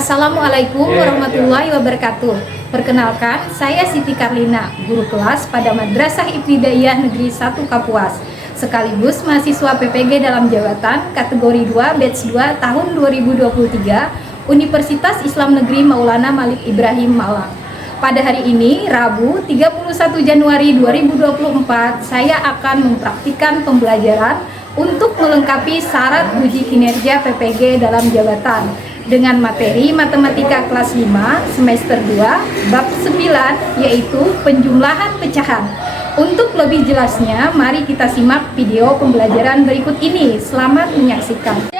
Assalamualaikum warahmatullahi wabarakatuh. Perkenalkan, saya Siti Karlina, guru kelas pada Madrasah Ibtidaiyah Negeri 1 Kapuas, sekaligus mahasiswa PPG dalam jabatan kategori 2 batch 2 tahun 2023 Universitas Islam Negeri Maulana Malik Ibrahim Malang. Pada hari ini, Rabu 31 Januari 2024, saya akan mempraktikkan pembelajaran untuk melengkapi syarat uji kinerja PPG dalam jabatan dengan materi Matematika kelas 5 semester 2 bab 9, yaitu penjumlahan pecahan. Untuk lebih jelasnya, mari kita simak video pembelajaran berikut ini. Selamat menyaksikan.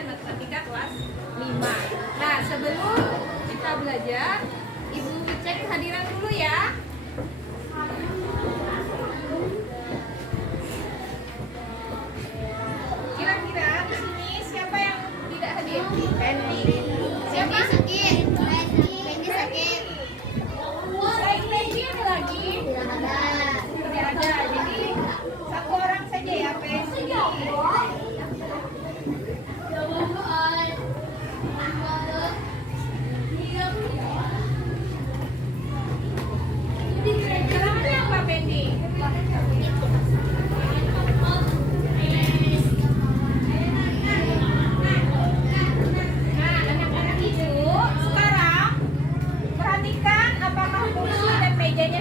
Matematika kelas 5. Nah, sebelum kita belajar, Ibu cek kehadiran dulu ya. Kira-kira di sini siapa yang tidak hadir? Pendi. Siapa? Pendi sakit. Selain Pendi ada lagi? Tidak ada. Jadi satu orang saja ya, Pendi.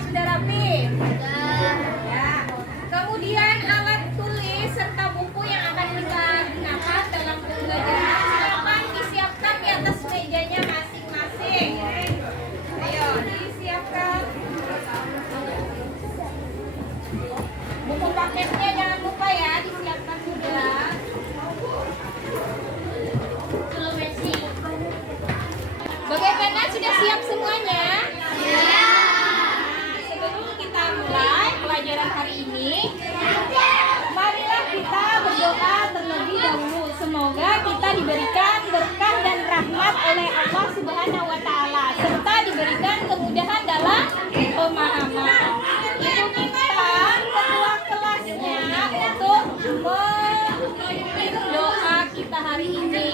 Sudah rapi? Ya. Kemudian alat tulis serta buku yang akan kita gunakan dalam pembelajaran silakan disiapkan di atas mejanya masing-masing. Ayo, disiapkan. Buku paketnya jangan lupa ya, disiapkan juga. Bagaimana, sudah siap semuanya? Pelajaran hari ini, marilah kita berdoa terlebih dahulu. Semoga kita diberikan berkah dan rahmat oleh Allah Subhanahu wa Ta'ala, serta diberikan kemudahan dalam pemahaman. Ibu minta ketua kelasnya untuk memimpin doa kita hari ini.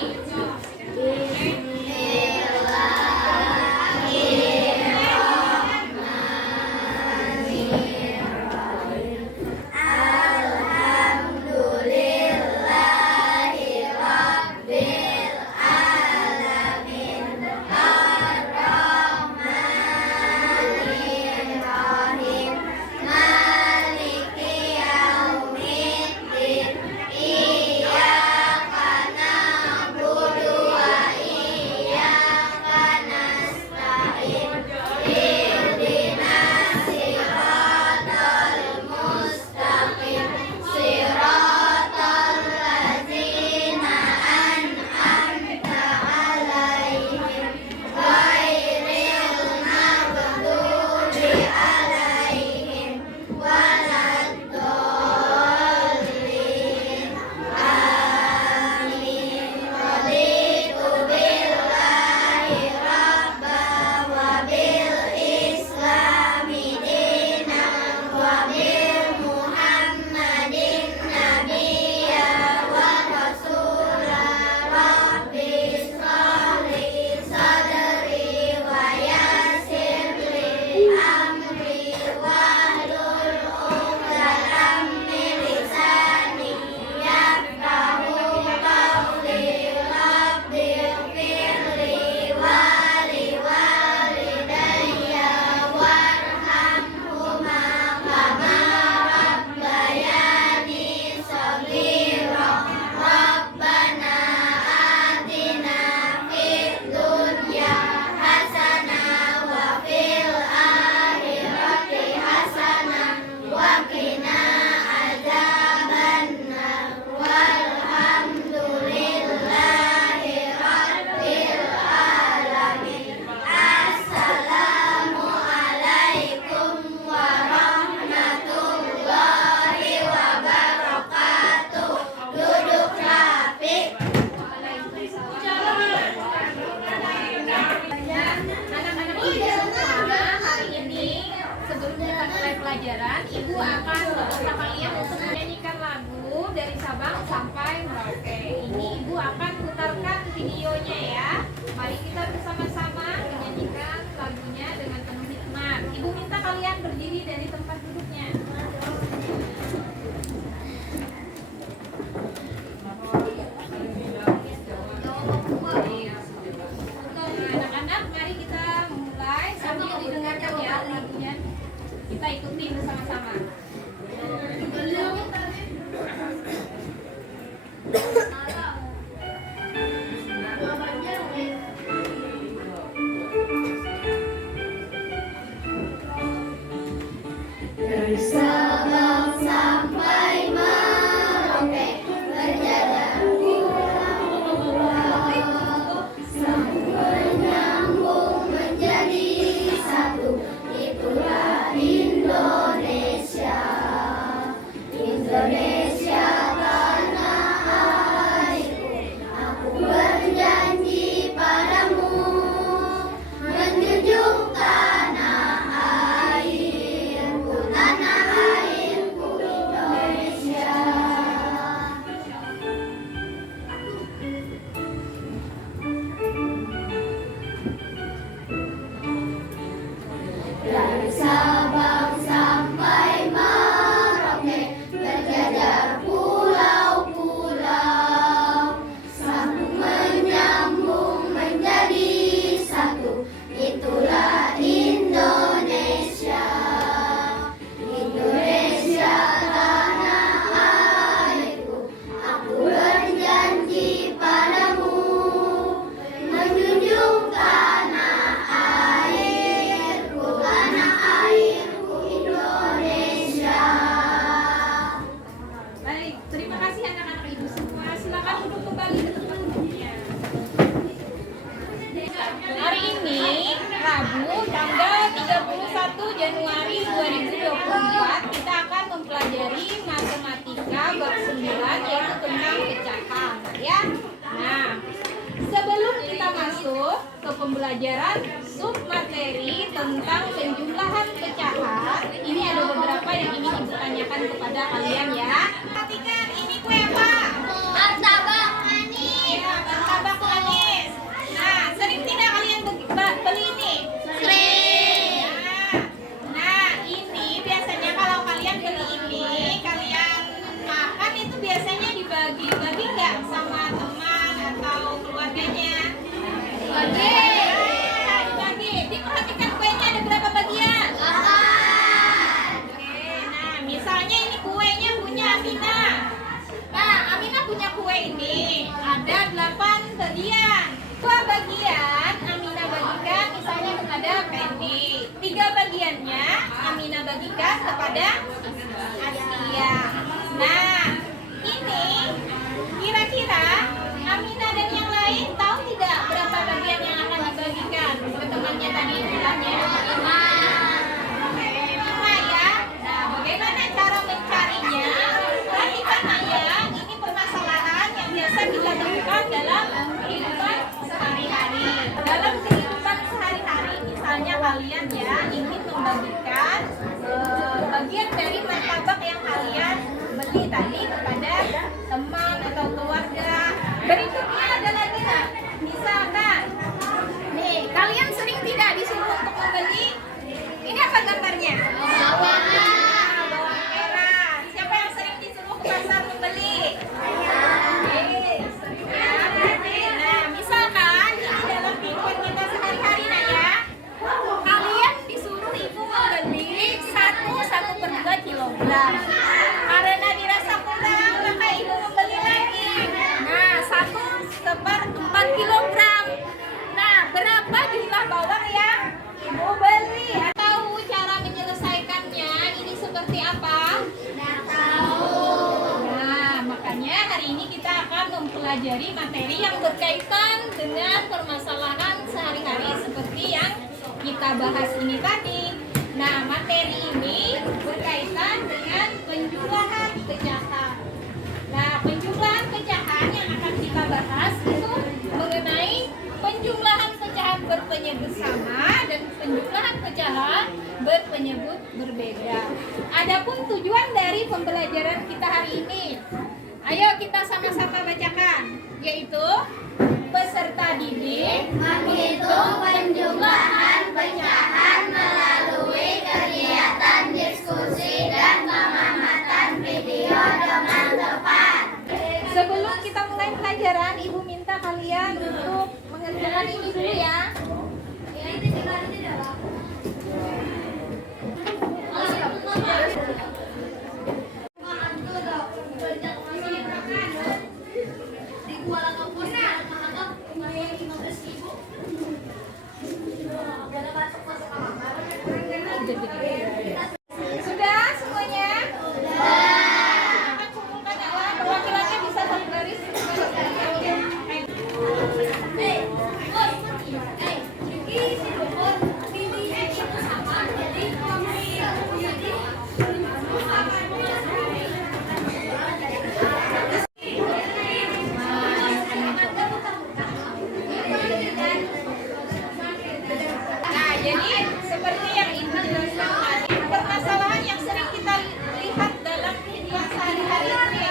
dari Sabang sampai Merauke. Ini Ibu akan putarkan videonya ya. Mari kita bersama-sama menyanyikan lagunya dengan penuh hikmat. Ibu minta kalian berdiri dari tempat duduknya. Anak-anak, mari kita memulai sambil didengarkan ya lagunya. Kita ikuti bersama-sama. Dari Sabang sampai Merauke berjalan pulau-pulau, sambung menyambung menjadi satu. Itulah Indonesia, Indonesia tanah airku. Aku berjanji padamu menjunjung tanah airku, tanah airku Indonesia. Dari Sabang sampai Merauke berjajar pulau-pulau, sambung menyambung menjadi satu. Itulah Indonesia, Indonesia tanah airku. Aku berjanji padamu menjunjung tanah airku, tanah airku Indonesia. Baik, terima kasih anak-anak Ibu semua. Silakan duduk kembali ke tempat duduknya. Hari ini Rabu tanggal 31 Januari 2024 kita akan mempelajari matematika bab 9 yaitu tentang pecahan ya. Nah, sebelum kita masuk ke pembelajaran submateri tentang penjumlahan pecahan, ini ada beberapa yang ingin Ibu tanyakan kepada kalian ya. Perhatikan, ini kue apa? Martabak manis. Ya, martabak manis. Nah, sering tidak kalian beli ini? Sering. Nah, ini biasanya kalau kalian beli ini, kalian makan itu biasanya dibagi-bagi nggak sama teman atau keluarganya? Dibagi. Nah, dibagi. Diperhatikan kuenya ada berapa bagian? 8. Oke, nah misalnya ini kuenya punya Amina. Nah, Amina punya kue ini ada 8 bagian. 2 bagian Amina bagikan misalnya kepada Pendi. 3 bagiannya Amina bagikan kepada Asia. Nah, ini kira-kira Amina dan yang lain tahu tidak berapa bagian yang akan dibagikan ke temannya tadi bilangnya? 5 ya. Nah, bagaimana cara mencarinya? Perhatikan ya, ini permasalahan yang biasa kita temukan dalam kehidupan sehari-hari. Dalam kehidupan sehari-hari, misalnya kalian ya ingin membagikan bagian dari martabak yang kalian beli tadi kepada teman atau keluarga. Berikutnya ada lagi nggak? Misalkan, nih kalian sering tidak disuruh untuk membeli? Ini apa gambarnya? Bawang merah. Siapa yang sering disuruh ke pasar membeli? Nah, misalkan ini dalam kehidupan kita sehari-hari nah ya, kalian disuruh ibu membeli 1/2 kilogram. Karena dirasa kurang, maka ibu membeli lagi. Nah, 1/4 kilogram. Nah, berapa jumlah bawang yang ibu beli? Tahu cara menyelesaikannya ini seperti apa? Nggak tahu. Nah, makanya hari ini kita akan mempelajari materi yang berkaitan dengan permasalahan sehari-hari seperti yang kita bahas ini tadi. Nah, materi ini berkaitan dengan penjumlahan pecahan. Nah, penjumlahan pecahan yang akan kita bahas itu mengenai penjumlahan pecahan berpenyebut sama dan penjumlahan pecahan berpenyebut berbeda. Adapun tujuan dari pembelajaran kita hari ini, yaitu peserta didik menghitung penjumlahan pecahan melalui kegiatan diskusi dan pengamatan video dengan tepat. Sebelum kita mulai pelajaran, Ibu minta kalian untuk mengerjakan ini dulu ya. Sudah semuanya? Akan kumpulkan ya, perwakilannya bisa satu baris. Nah, jadi seperti yang Ibu jelaskan tadi, permasalahan yang sering kita lihat dalam kehidupan sehari-hari ini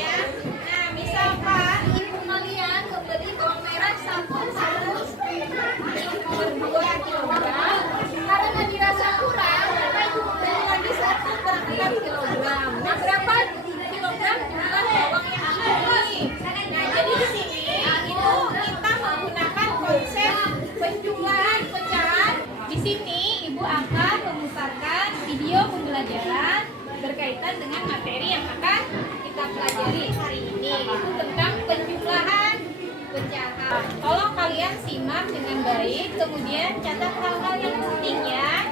ya. Nah, misalkan ibu kalian membeli bawang merah sabun 1,2 kilogram karena dirasa kurang, maka ibu membeli lagi 1/6 kilogram. Nah, berapa kilogram jumlah bawang yang ini? Nah, jadi di sini itu kita menggunakan konsep penjumlahan pecahan. Di sini Ibu akan memutarkan video pembelajaran berkaitan dengan materi yang akan kita pelajari hari ini, itu tentang penjumlahan pecahan. Tolong kalian simak dengan baik, kemudian catat hal-hal yang penting ya.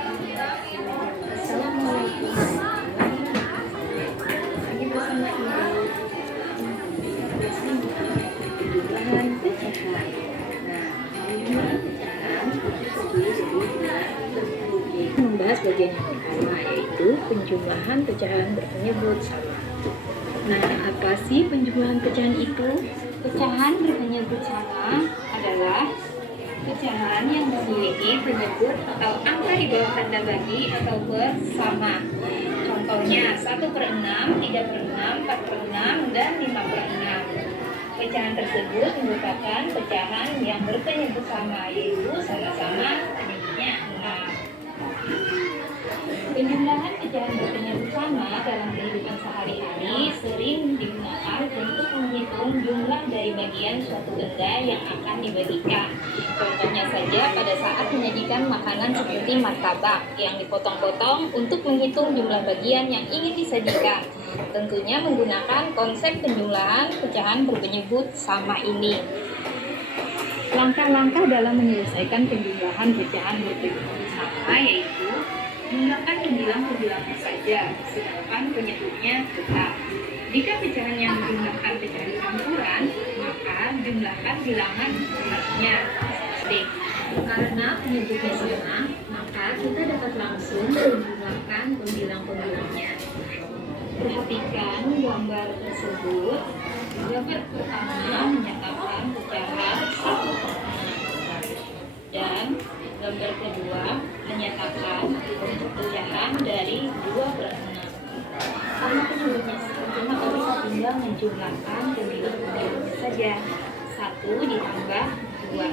Assalamualaikum. Lagi bersama Ibu. Penjumlahan pecahan. Nah, penjumlahan pecahan membahas bagian yang pertama, yaitu penjumlahan pecahan berpenyebut sama. Nah, apa sih penjumlahan pecahan itu? Pecahan berpenyebut sama adalah pecahan yang memiliki penyebut atau angka di bawah tanda bagi atau bersama. Contohnya 1/6, 3/6, 4/6, dan 5/6. Pecahan tersebut merupakan pecahan yang berpenyebut sama, yaitu sama-sama penyebutnya 6. Penjumlahan pecahan berpenyebut sama dalam kehidupan sehari-hari sering digunakan untuk menghitung jumlah dari bagian suatu benda yang akan dibagikan. Contohnya saja pada saat menyajikan makanan seperti martabak yang dipotong-potong untuk menghitung jumlah bagian yang ingin disajikan. Tentunya menggunakan konsep penjumlahan pecahan berpenyebut sama ini. Langkah-langkah dalam menyelesaikan penjumlahan pecahan berpenyebut sama yaitu menggunakan pembilang-pembilangnya saja, sedangkan penyebutnya tetap. Jika pecahan yang menggunakan pecahan campuran, maka jumlahkan bilangan jumlahnya. Karena penyebutnya sama, maka kita dapat langsung menjumlahkan pembilang-pembilangnya. Perhatikan gambar tersebut. Gambar pertama menyatakan pecahan 1/6 dan gambar kedua menyatakan pecahan dari 2/6. Karena penyebutnya sama, maka bisa tinggal menjumlahkan pembilang-pembilangnya saja. 1 ditambah 2.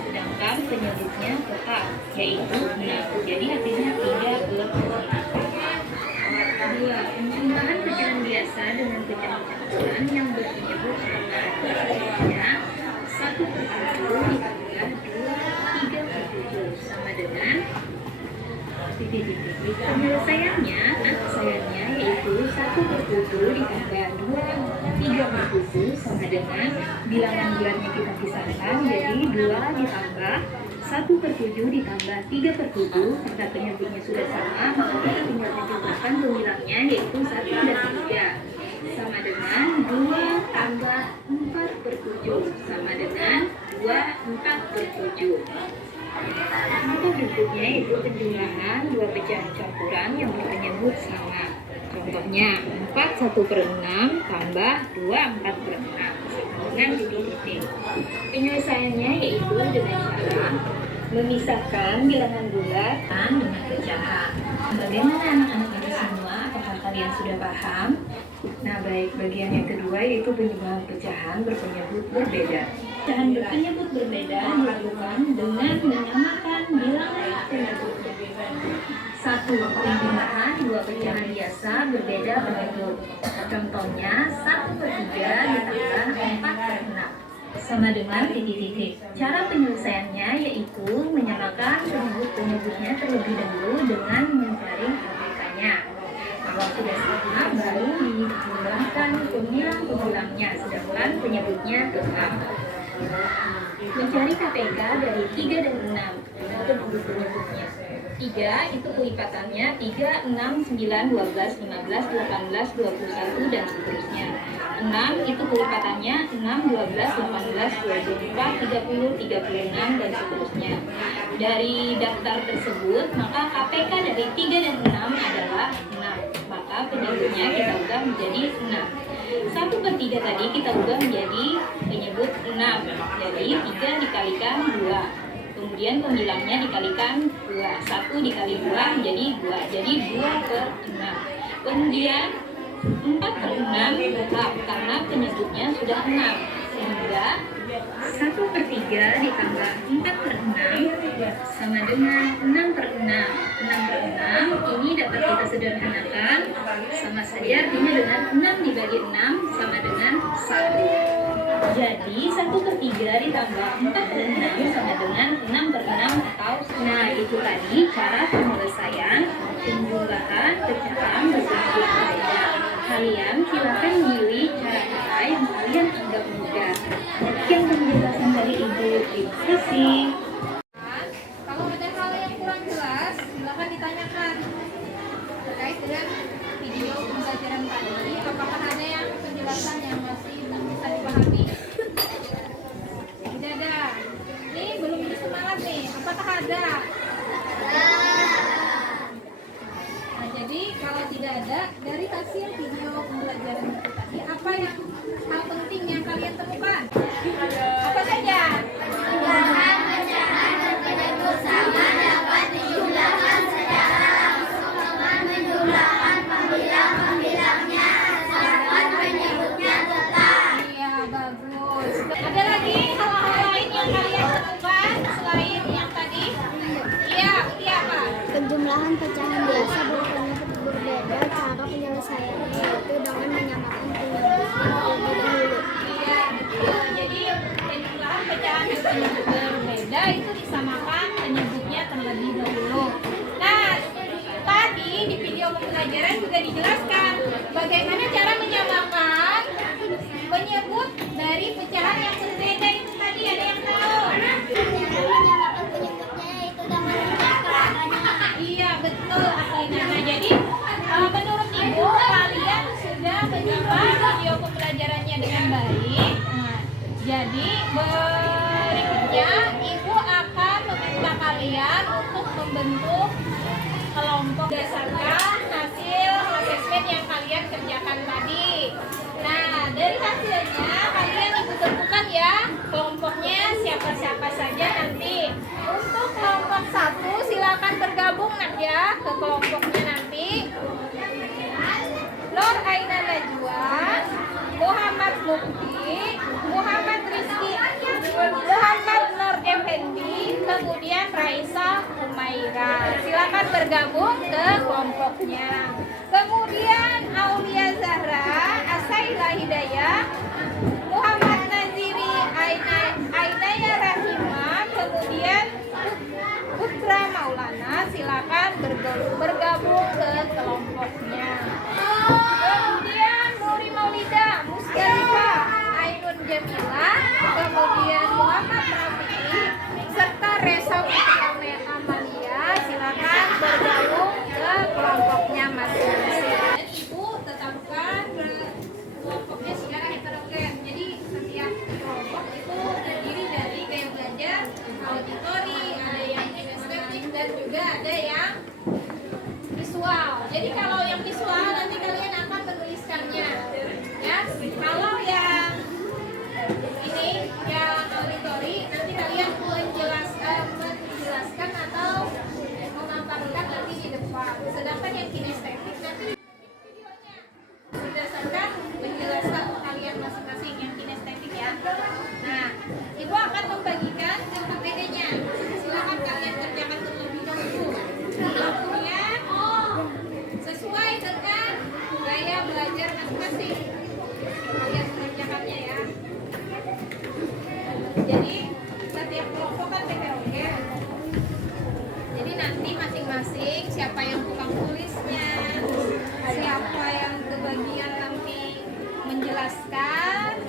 Sedangkan penyebutnya tetap, yaitu 6. Jadi hasilnya 3/6. Kedua, penjumlahan pecahan biasa dengan pecahan campuran yang berpenyebut sama. Contohnya 1/7 ditambah 3/7 sama dengan penyelesaiannya yaitu 1/7 ditambah 3/7 sama dengan bilangan-bilangnya kita pisahkan, jadi 2 ditambah 1/7 ditambah 3/7. Karena penyebutnya sudah sama, maka kita tinggal menjumlahkan pembilangnya yaitu 1 dan 3 sama dengan 2 tambah 4/7 sama dengan 4/7. Maka berikutnya yaitu penjumlahan dua pecahan campuran yang berpenyebut sama. Contohnya 4 1/6 tambah 2 4/6 sama dengan titik-titik. Penyelesaiannya yaitu dengan cara memisahkan bilangan bulat dengan pecahan. Bagaimana anak-anak ini semua? Apakah kalian sudah paham? Nah, baik, bagian yang kedua yaitu penyebab pecahan berpenyebut berbeda. Pecahan berpenyebut berbeda dilakukan dengan menyamakan bilangan penyebut. 1. Penggunaan 2 pecahan biasa berbeda penyebut. Contohnya 1/3 ditambah 4/6 sama dengan titik-titik. Cara penyelesaiannya yaitu menyamakan penyebut-penyebutnya terlebih dahulu dengan mencari KPK-nya. Kalau sudah sama, baru dijumlahkan pemilang-pemilangnya, sedangkan penyebutnya tetap. Mencari KPK dari 3 dan 6 penyebut-penyebutnya. 3 itu kelipatannya 3, 6, 9, 12, 15, 18, 21 dan seterusnya. 6 itu kelipatannya 6, 12, 18, 24, 30, 36 dan seterusnya. Dari daftar tersebut, maka KPK dari 3 dan 6 adalah 6. Maka penyebutnya kita ubah menjadi 6. 1/3 tadi kita ubah menjadi penyebut 6. Jadi 3 dikalikan 2. Kemudian pemilangnya dikalikan 2. 1 dikali 2 menjadi 2. Jadi 2/6. Kemudian 4/6 tetap karena penyebutnya sudah 6. Sehingga 1/3 ditambah 4/6 sama dengan 6/6. 6/6 ini dapat kita sederhanakan sama saja artinya dengan 6 dibagi 6 sama dengan 1. Jadi 1/3 ditambah 4/6 sama dengan 6/6 atau nah itu tadi cara penyelesaian penjumlahan pecahan berbentuk berbeda. Kalian silakan memilih cara yang kalian anggap mudah. Sekian penjelasan dari Ibu. Terima kasih. Kalau ada hal yang kurang jelas, silakan ditanyakan terkait dengan video pembelajaran tadi. Apakah ada yang penjelasan yang masih tak bisa dipahami? Tidak ada. Nih belum bisa semangat nih. Apakah ada? Nah, jadi kalau tidak ada dari hasil video pembelajaran itu tadi, apa yang hal penting yang kalian temukan? Apa saja? Pecahan berpenyebut sama dapat dijumlahkan secara langsung dengan menjumlahkan pemilang-pemilangnya, sedangkan penyebutnya tetap. Iya, bagus. Ada lagi hal-hal lain yang kalian temukan selain yang tadi? Iya, apa? Penjumlahan pecahan biasa berpenyebut berbeda. Cara penyelesaiannya yaitu dengan menyamakan penyebutnya terlebih dahulu. Iya, betul. Jadi penjumlahan pecahan yang penyebut berbeda itu disamakan penyebutnya terlebih dahulu. Nah, tadi di video pembelajaran juga dijelaskan bagaimana cara menyamakan penyebut dari pecahan yang berbeda itu tadi. Ada yang tahu? Cara menyamakan penyebutnya yaitu dengan menyamakan angkanya. Iya, betul Aslina. Nah, jadi menurut Ibu kalian sudah menyimak video pembelajarannya dengan baik. Nah, jadi berikutnya Ibu akan meminta kalian untuk membentuk kelompok berdasarkan hasil asesmen yang kalian kerjakan tadi. Nah, dari hasilnya kalian Ibu tentukan ya kelompoknya siapa-siapa saja nanti. Untuk kelompok 1 silakan bergabung nak ya ke kelompoknya nanti. Nur Aina Najwa, Muhammad Mukti, Muhammad Rizky, Muhammad Nur Effendi, kemudian Raisa Humaira. Silakan bergabung ke kelompoknya. Kemudian Aulia Zahra, Asaila Hidayah, Muhammad Naziri, Ainaya Rahimah, kemudian Putra Maulana. Silakan bergabung ke kelompoknya. Kemudian Nuri Maulida, Musdalifah, Ainun Jamila, kemudian Muhammad Rafi'i, serta Resa Putri Amalia. Silakan bergabung ke kelompoknya masing-masing. Dan Ibu tetapkan kelompoknya secara heterogen. Jadi setiap kelompok itu terdiri dari gaya belajar auditori, ada yang kinestetik dan juga ada yang visual. Jadi kalau yang visual nanti kalian akan menuliskannya. Ya, kalau yang ini yang auditori nanti kalian menjelaskan atau memaparkan nanti di depan. Sedangkan yang kinestetik nanti videonya berdasarkan dijelaskan.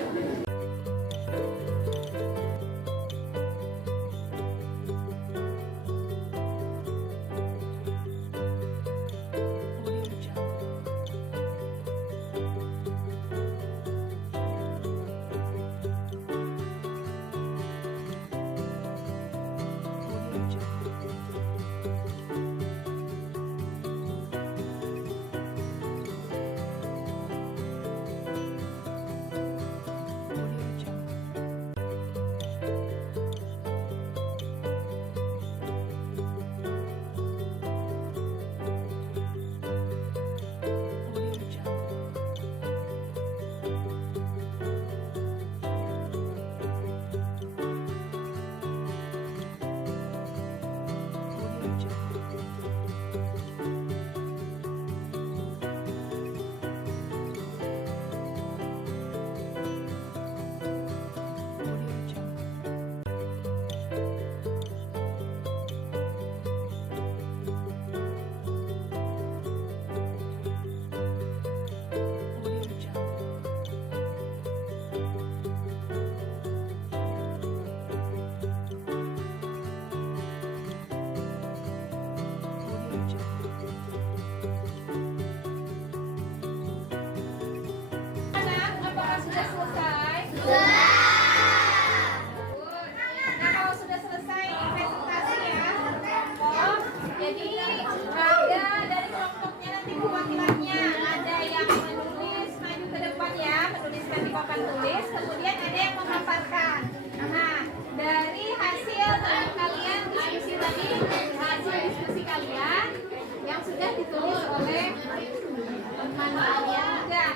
Anak, apakah sudah selesai? Nah, kalau sudah selesai presentasi ya, kelompok. Jadi ada dari kelompoknya nanti perwakilannya, ada yang menulis maju ke depan ya, menuliskan di papan tulis, kemudian ada yang memaparkan. Nah, dari hasil kalian diskusi tadi, hasil diskusi kalian yang sudah ditulis oleh teman kalian juga.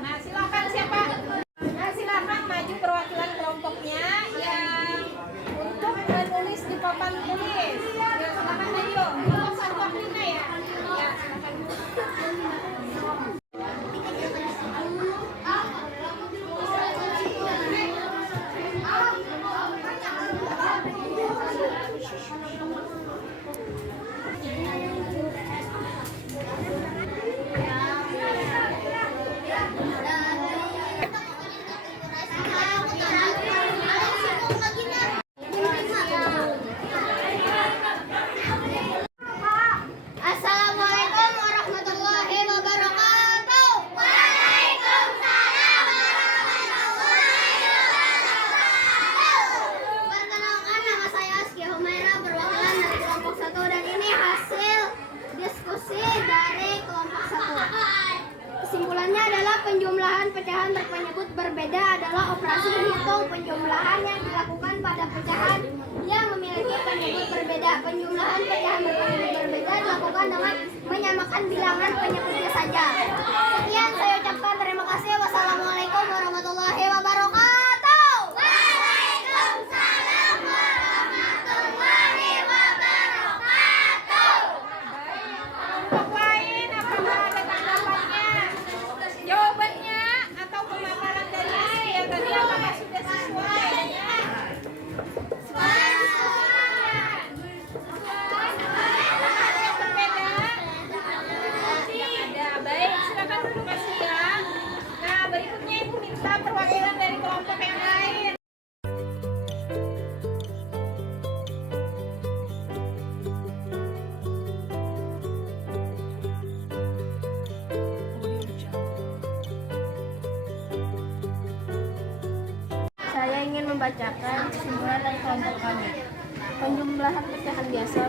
Nah, silakan siapa? Nah, silakan maju perwakilan kelompoknya yang untuk menulis di papan tulis. Ya, silakan maju. Kelompok satu Aklina ya. Ya, silakan. Assalamualaikum warahmatullahi wabarakatuh. Waalaikumsalam warahmatullahi wabarakatuh. Perkenalkan, nama saya Askia Humaira, perwakilan dari kelompok 1, dan ini hasil diskusi dari kelompok 1. Kesimpulannya adalah penjumlahan pecahan berpenyebut berbeda adalah operasi hitung penjumlahan yang dilakukan pada pecahan yang memiliki penyebut berbeda. Penjumlahan pecahan berpenyebut berbeda dilakukan dengan menyamakan bilangan penyebutnya saja. Sekian saya ucapkan terima kasih. Wassalamualaikum warahmatullahi wabarakatuh. Waalaikumsalam warahmatullahi wabarakatuh. Kelompok lain apakah ada tanggapannya? Jawabannya atau pemaparan dari Askia tadi apakah sudah sesuai? Baik, silakan duduk Askia. Nah, berikutnya Ibu minta perwakilan dari kelompok yang lain. Saya ingin membacakan kesimpulan dari kelompok kami. Penjumlahan pecahan biasa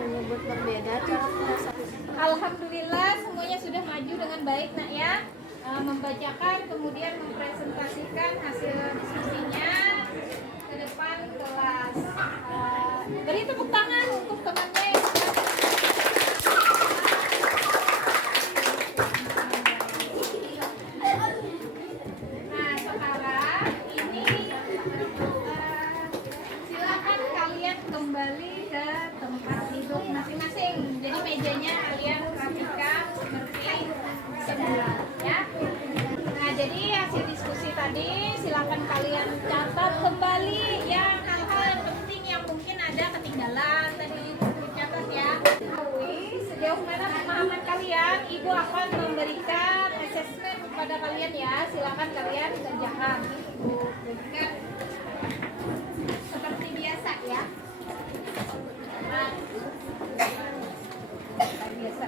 menyebut berbeda cara penguasaan. Alhamdulillah semuanya sudah maju dengan baik nak ya. Membacakan kemudian mempresentasikan hasil diskusinya ke depan kelas. Beri tepuk tangan untuk temannya yang sudah. Nah, sekarang ini silakan kalian kembali ke tempat duduk masing-masing. Jadi mejanya kalian rapikan seperti semula ya. Nah, jadi hasil diskusi tadi silakan kalian catat kembali yang hal-hal yang penting yang mungkin ada ketinggalan tadi dicatat ya. Sejauh mana pemahaman kalian, Ibu akan memberikan asesmen kepada kalian ya. Silakan kalian kerjakan. Berikan seperti biasa ya. Nah, biasa.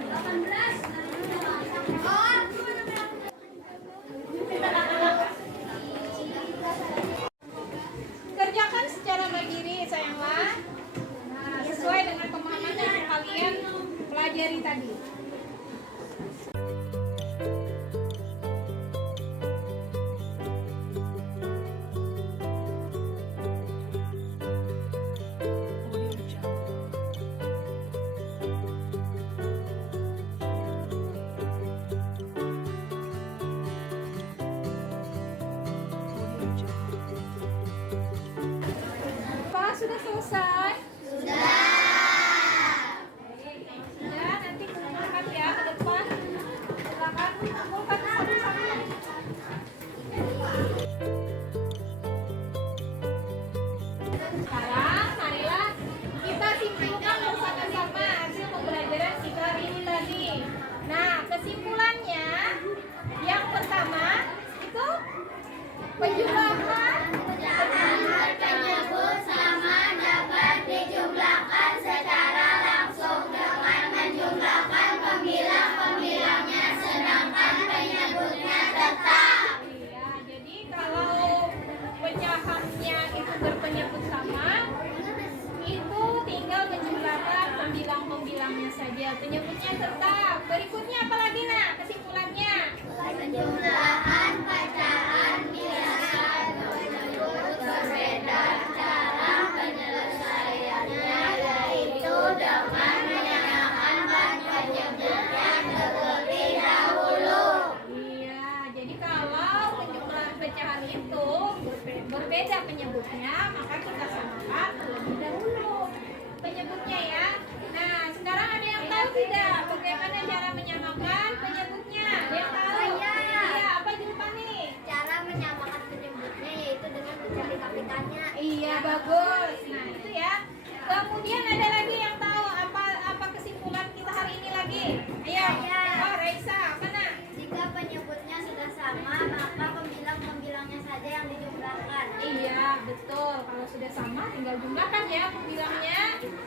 Kerjakan secara mandiri sayanglah. Nah, sesuai dengan pemahaman yang kalian pelajari tadi. Pak, sudah selesai? Ya, nanti kumpulkan ya ke depan. Silakan kumpulkan satu-satu. Sekarang marilah kita simpulkan bersama-sama hasil pembelajaran kita hari ini tadi. Nah, kesimpulannya yang pertama itu penjumlahan Penyebut sama dapat dijumlahkan secara langsung dengan menjumlahkan pembilang-pembilangnya sedangkan penyebutnya tetap. Iya, jadi kalau pecahannya itu berpenyebut sama, itu tinggal menjumlahkan pembilang-pembilangnya saja. Penyebutnya tetap. Berikutnya apa lagi nah kesimpulannya? Penjumlahan pecahan biasa menyebut berbeda cara penyelesaiannya yaitu dengan menyamakan penyebutnya terlebih dahulu. Iya, jadi kalau penjumlahan pecahan itu berbeda penyebutnya, maka kita samakan terlebih dahulu penyebutnya ya. Nah, sekarang ada yang tahu tidak bagaimana cara menyamakan penyebutnya? Ada yang tahu? Iya, apa jawabannya? Cara menyamakan penyebutnya yaitu dengan mencari kapitannya. Iya, bagus. Nah, itu ya. Kemudian ada lagi yang tahu apa kesimpulan kita hari ini lagi? Ayo. Iya. Oh, Raisa, mana? Jika penyebutnya sudah sama, maka pembilang-pembilangnya saja yang dijumlahkan. Iya, betul. Kalau sudah sama, tinggal jumlahkan ya pembilangnya.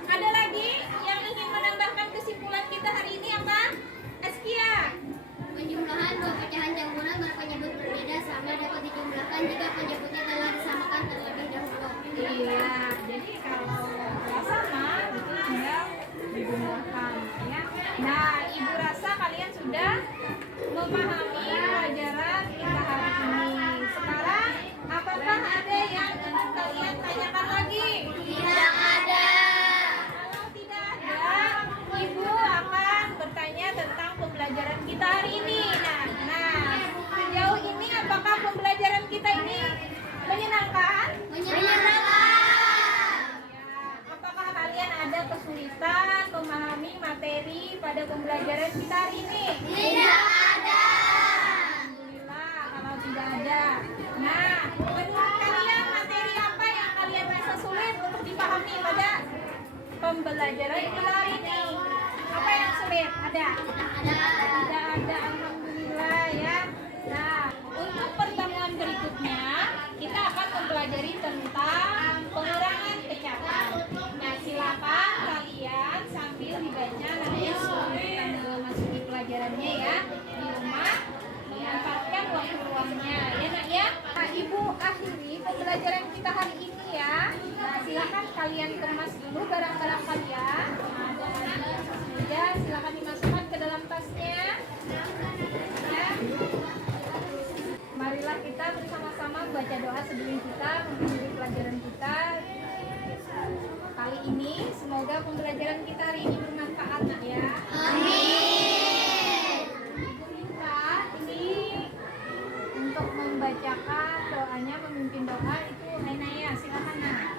Ada lagi yang ingin menambahkan kesimpulan kita hari ini apa? Askia. Penjumlahan dua pecahan campuran berpenyebut berbeda sama dapat dijumlahkan jika penyebutnya telah disamakan terlebih dahulu. Iya, jadi kalau nggak sama, itu tinggal dijumlahkan ya. Nah, Ibu rasa kalian sudah memahami pelajaran kita hari ini. Sekarang, apakah ada yang ingin kalian tanyakan lagi? Tidak ada. Kalau tidak ada, Ibu akan bertanya tentang pembelajaran kita hari ini. Nah, sejauh ini apakah pembelajaran kita ini menyenangkan? Menyenangkan. Ya, apakah kalian ada kesulitan memahami materi pada pembelajaran kita hari ini? Tidak ada. Alhamdulillah kalau tidak ada. Nah, menurut kalian materi apa yang kalian rasa sulit untuk dipahami pada pembelajaran kita hari ini? Apa yang sulit? Ada? Tidak ada, alhamdulillah ya. Nah, untuk pertemuan berikutnya kita akan mempelajari tentang pengurangan pecahan. Nah, silakan kalian sambil dibaca nanti sebelum kita memasuki pelajarannya ya di rumah, memanfaatkan waktu luangnya ya nak ya. Nah, Ibu akhiri pembelajaran kita hari ini ya. Nah, silakan kalian kemas dulu barang-barang kalian. Nah, ya, silakan dimasukkan ke dalam tasnya. Ya. Marilah kita bersama-sama baca doa sebelum kita mengakhiri pelajaran kita kali ini. Semoga pembelajaran kita hari ini bermanfaat ya. Amin. Ibu minta ini untuk membacakan doanya, memimpin doa itu Ainaya, silakan nah.